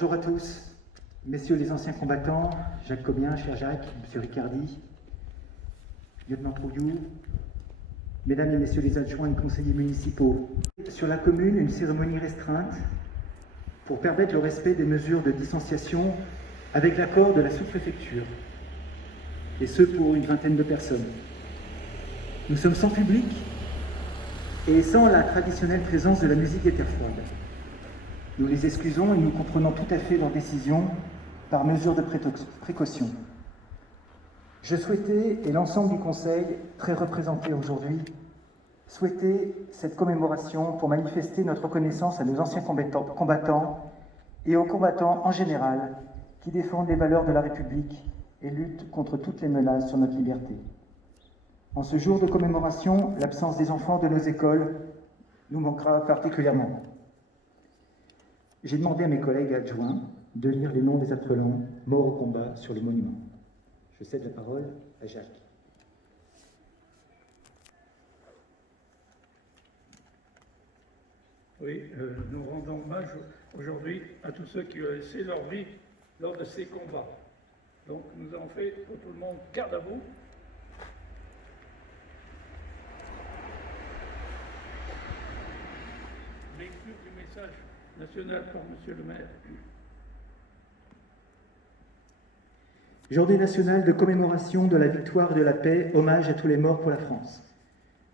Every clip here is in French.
Bonjour à tous, messieurs les anciens combattants, Jacques Cobien, cher Jacques, monsieur Ricardi, lieutenant Trouillou, mesdames et messieurs les adjoints et conseillers municipaux. Sur la commune, une cérémonie restreinte pour permettre le respect des mesures de distanciation avec l'accord de la sous-préfecture, et ce pour une vingtaine de personnes. Nous sommes sans public et sans la traditionnelle présence de la musique des terres froides. Nous les excusons et nous comprenons tout à fait leur décision par mesure de précaution. Je souhaitais, et l'ensemble du Conseil, très représenté aujourd'hui, souhaitait cette commémoration pour manifester notre reconnaissance à nos anciens combattants et aux combattants en général qui défendent les valeurs de la République et luttent contre toutes les menaces sur notre liberté. En ce jour de commémoration, l'absence des enfants de nos écoles nous manquera particulièrement. J'ai demandé à mes collègues adjoints de lire les noms des appelants morts au combat sur le monument. Je cède la parole à Jacques. Oui, nous rendons hommage aujourd'hui à tous ceux qui ont laissé leur vie lors de ces combats. Donc nous avons fait pour tout le monde garde à vous. Lecture du message national par Monsieur le maire. Journée nationale de commémoration de la victoire et de la paix, hommage à tous les morts pour la France.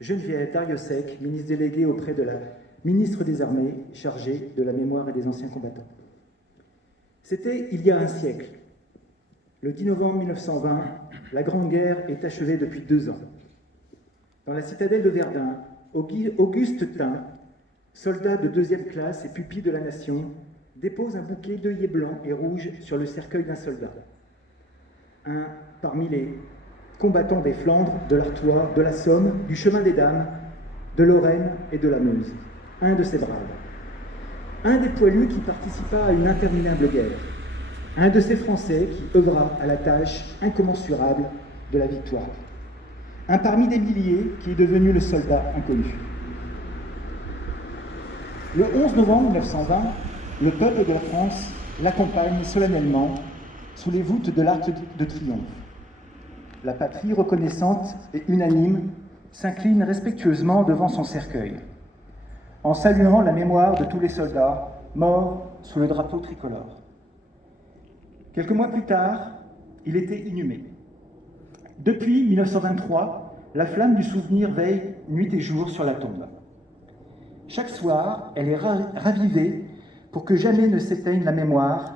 Geneviève Darrieussecq, ministre déléguée auprès de la ministre des Armées, chargée de la mémoire et des anciens combattants. C'était il y a un siècle. Le 10 novembre 1920, la Grande Guerre est achevée depuis 2 ans. Dans la citadelle de Verdun, Auguste Tin, soldat de 2e classe et pupille de la nation, dépose un bouquet d'œillets blancs et rouges sur le cercueil d'un soldat. Un parmi les combattants des Flandres, de l'Artois, de la Somme, du Chemin des Dames, de Lorraine et de la Meuse. Un de ces braves. Un des poilus qui participa à une interminable guerre. Un de ces Français qui œuvra à la tâche incommensurable de la victoire. Un parmi des milliers qui est devenu le soldat inconnu. Le 11 novembre 1920, le peuple de la France l'accompagne solennellement sous les voûtes de l'Arc de Triomphe. La patrie reconnaissante et unanime s'incline respectueusement devant son cercueil, en saluant la mémoire de tous les soldats morts sous le drapeau tricolore. Quelques mois plus tard, il était inhumé. Depuis 1923, la flamme du souvenir veille nuit et jour sur la tombe. Chaque soir, elle est ravivée pour que jamais ne s'éteigne la mémoire.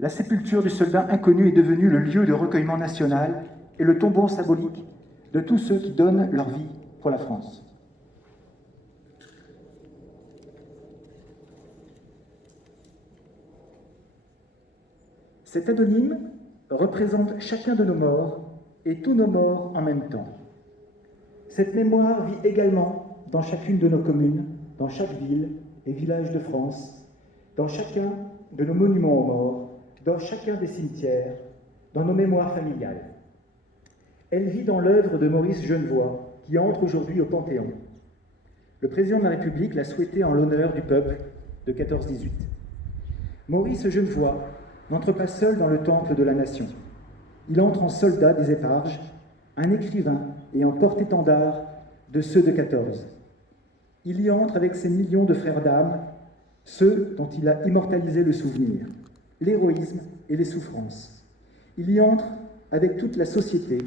La sépulture du soldat inconnu est devenue le lieu de recueillement national et le tombeau symbolique de tous ceux qui donnent leur vie pour la France. Cet anonyme représente chacun de nos morts et tous nos morts en même temps. Cette mémoire vit également dans chacune de nos communes, dans chaque ville et village de France, dans chacun de nos monuments aux morts, dans chacun des cimetières, dans nos mémoires familiales. Elle vit dans l'œuvre de Maurice Genevoix, qui entre aujourd'hui au Panthéon. Le président de la République l'a souhaité en l'honneur du peuple de 14-18. Maurice Genevoix n'entre pas seul dans le temple de la nation. Il entre en soldat des éparges, un écrivain et en porte-étendard de ceux de 14. Il y entre avec ses millions de frères d'âme, ceux dont il a immortalisé le souvenir, l'héroïsme et les souffrances. Il y entre avec toute la société,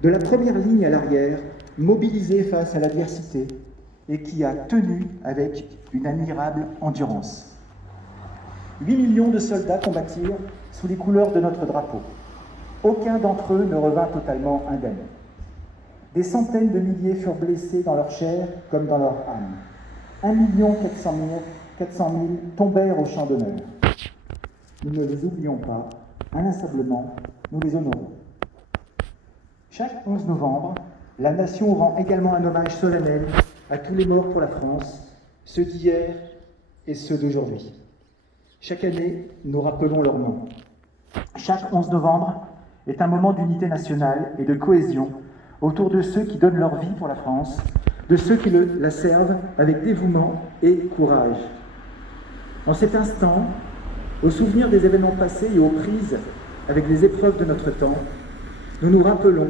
de la première ligne à l'arrière, mobilisée face à l'adversité et qui a tenu avec une admirable endurance. 8 millions de soldats combattirent sous les couleurs de notre drapeau. Aucun d'entre eux ne revint totalement indemne. Des centaines de milliers furent blessés dans leur chair comme dans leur âme. 1 400 000 tombèrent au champ d'honneur. Nous ne les oublions pas, inlassablement, nous les honorons. Chaque 11 novembre, la nation rend également un hommage solennel à tous les morts pour la France, ceux d'hier et ceux d'aujourd'hui. Chaque année, nous rappelons leurs noms. Chaque 11 novembre est un moment d'unité nationale et de cohésion autour de ceux qui donnent leur vie pour la France, de ceux qui la servent avec dévouement et courage. En cet instant, Au souvenir des événements passés et aux prises avec les épreuves de notre temps, nous nous rappelons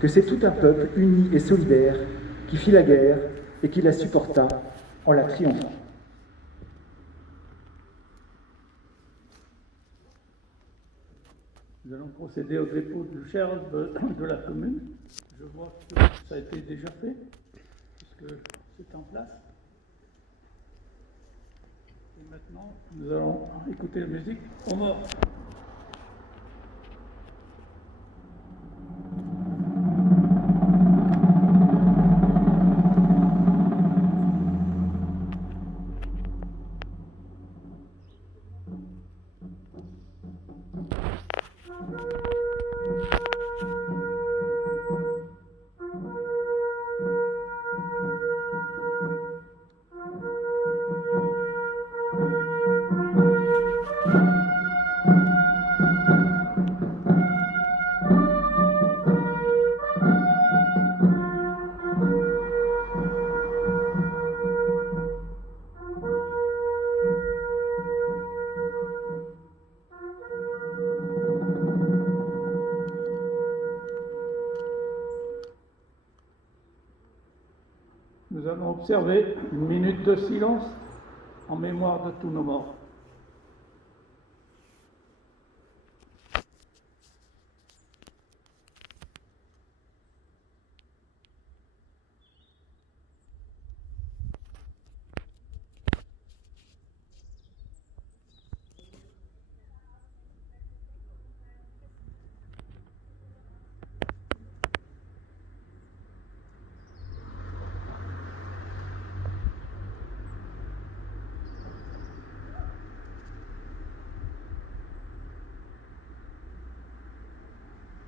que c'est tout un peuple uni et solidaire qui fit la guerre et qui la supporta en la triomphant. Nous allons procéder au dépôt du germe de la commune. Je vois que ça a été déjà fait, puisque c'est en place. Et maintenant, nous allons écouter la musique aux morts. Nous allons observer une minute de silence en mémoire de tous nos morts.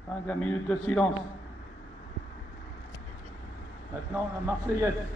Fin de la minute de silence. Maintenant, la Marseillaise.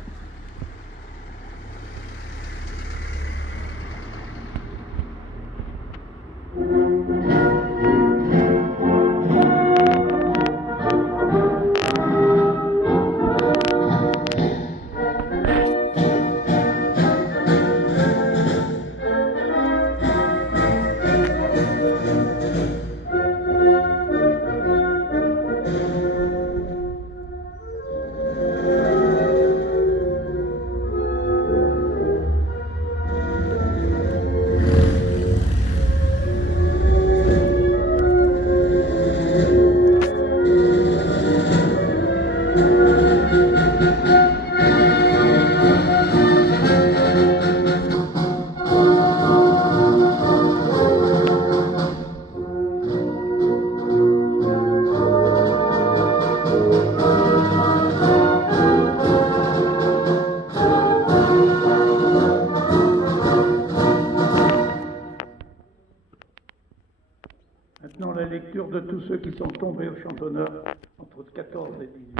Maintenant, la lecture de tous ceux qui sont tombés au champ d'honneur entre 14 et 18.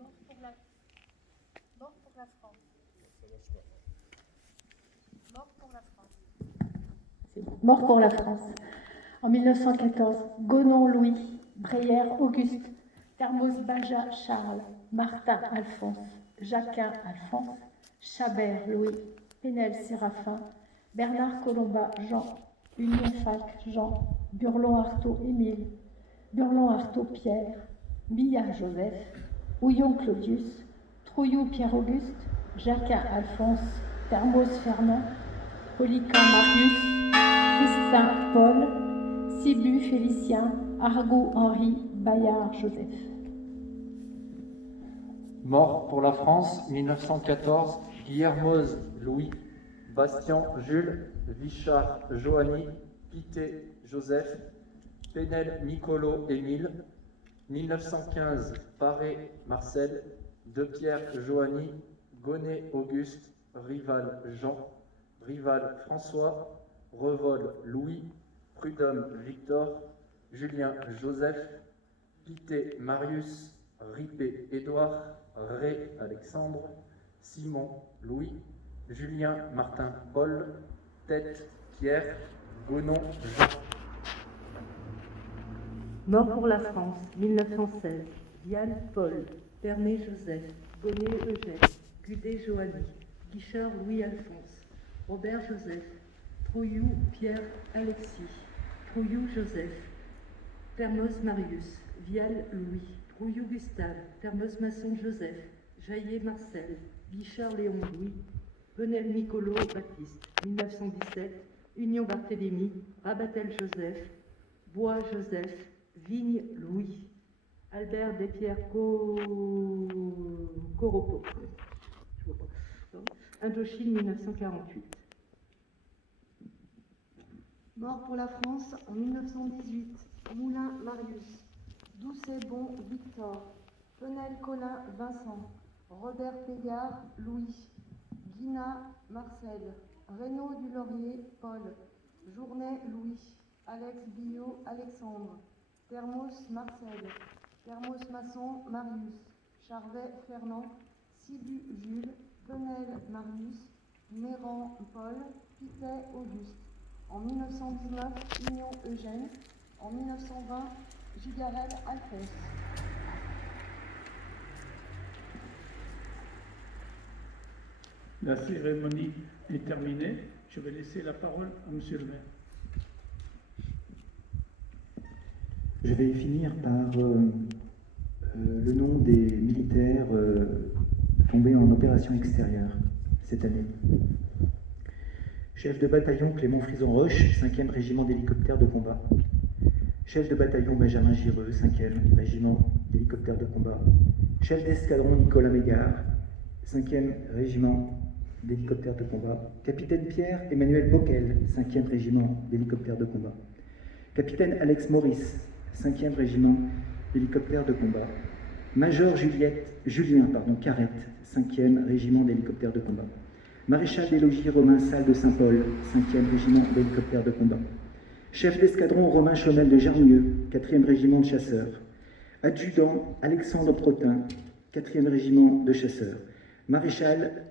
Mort pour la France. Mort pour la France. Mort pour la France. En 1914, Gonon Louis, Breyer Auguste, Termos Baja Charles, Martin Alphonse, Jacquin Alphonse, Chabert Louis, Pénel Séraphin, Bernard Colomba Jean, Union Falk Jean, Burlon Artaud Émile, Burlon Artaud Pierre, Millat Joseph, Houillon Claudius, Trouillou Pierre-Auguste, Jacquin Alphonse, Termos Fernand, Poliquin Marius, Christin Paul, Sibu Félicien, Argot Henri, Bayard Joseph. Mort pour la France, 1914, Guillermoz Louis, Bastien Jules, Vichard Joanny, Pité Joseph, Pénel Nicolo Émile, 1915, Paré Marcel, Depierre Joanny, Gonnet Auguste, Rival Jean, Rival François, Revol Louis, Prudhomme Victor, Julien Joseph, Pité Marius, Ripé Édouard, Ré Alexandre, Simon Louis, Julien Martin Paul, Tête Pierre, Gonon Jean. Mort pour la France, 1916. Diane Paul, Bernet Joseph, Gonnet Eugène, Gudet Joanny, Guichard Louis-Alphonse, Robert Joseph, Trouillou Pierre-Alexis, Trouillou Joseph, Termos Marius, Vial Louis, Trouillou Gustave, Termos Masson Joseph, Jaillet Marcel, Guichard Léon Louis, Venel Nicolo Baptiste, 1917, Union Barthélemy, Rabatel Joseph, Bois Joseph, Vigne Louis, Albert Despierres Coropo, Indochine 1948. Mort pour la France en 1918, Moulin Marius, Doucet-Bon Victor, Penel Colin Vincent, Robert Pégard Louis, Guina Marcel, Reynaud du Laurier Paul, Journet Louis, Alex Billot Alexandre, Thermos Marcel, Thermos Masson Marius, Charvet Fernand, Sibu Jules, Penel Marius, Méran Paul, Pitet Auguste. En 1919, Union Eugène. En 1920, Gigarel Alphonse. La cérémonie est terminée. Je vais laisser la parole à Monsieur le maire. Je vais finir par le nom des militaires tombés en opération extérieure cette année. Chef de bataillon Clément Frison-Roche, 5e régiment d'hélicoptères de combat. Chef de bataillon Benjamin Gireux, 5e régiment d'hélicoptères de combat. Chef d'escadron Nicolas Mégard, 5e régiment d'hélicoptères de combat. Capitaine Pierre Emmanuel Bockel, 5e régiment d'hélicoptères de combat. Capitaine Alex Maurice, 5e régiment d'hélicoptères de combat. Major Julien Carrette, 5e régiment d'hélicoptères de combat. Maréchal des logis Romain Salle de Saint-Paul, 5e régiment d'hélicoptères de combat. Chef d'escadron Romain Chomel de Jarnieux, 4e régiment de chasseurs. Adjudant Alexandre Protin, 4e régiment de chasseurs. Maréchal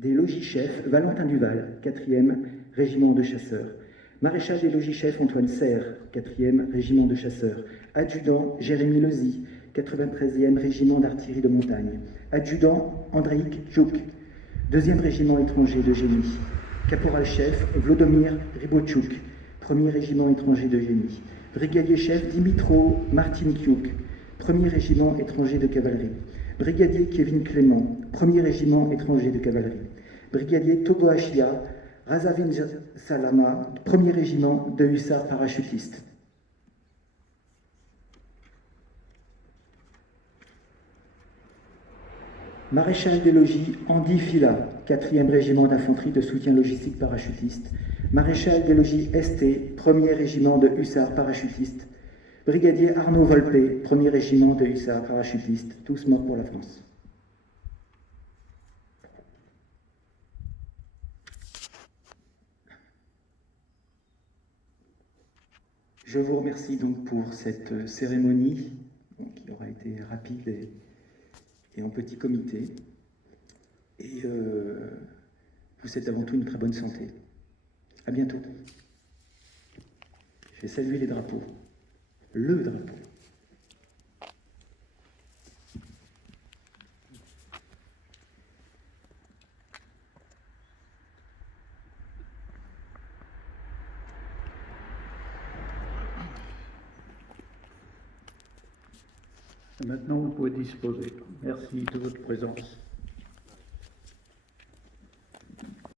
des logis-chefs Valentin Duval, 4e régiment de chasseurs. Maréchal des logis-chefs Antoine Serre, 4e régiment de chasseurs. Adjudant Jérémy Lezy, 93e régiment d'artillerie de montagne. Adjudant Andreïk Djouk, 2e régiment étranger de génie. Caporal-chef Vlodomir Ribochouk, 1er régiment étranger de génie. Brigadier-chef Dimitro Martinkiuk, 1er régiment étranger de cavalerie. Brigadier Kevin Clément, 1er régiment étranger de cavalerie. Brigadier Togo Achia Razavin Salama, 1er régiment de hussards parachutistes. Maréchal des logis Andy Fila, 4e régiment d'infanterie de soutien logistique parachutiste. Maréchal des logis ST, 1er régiment de hussards parachutistes. Brigadier Arnaud Volpé, 1er régiment de hussards parachutistes, tous morts pour la France. Je vous remercie donc pour cette cérémonie qui aura été rapide et en petit comité. Et vous souhaite avant tout une très bonne santé. À bientôt. Je vais saluer les drapeaux. Le drapeau. Et maintenant, vous pouvez disposer. Merci de votre présence.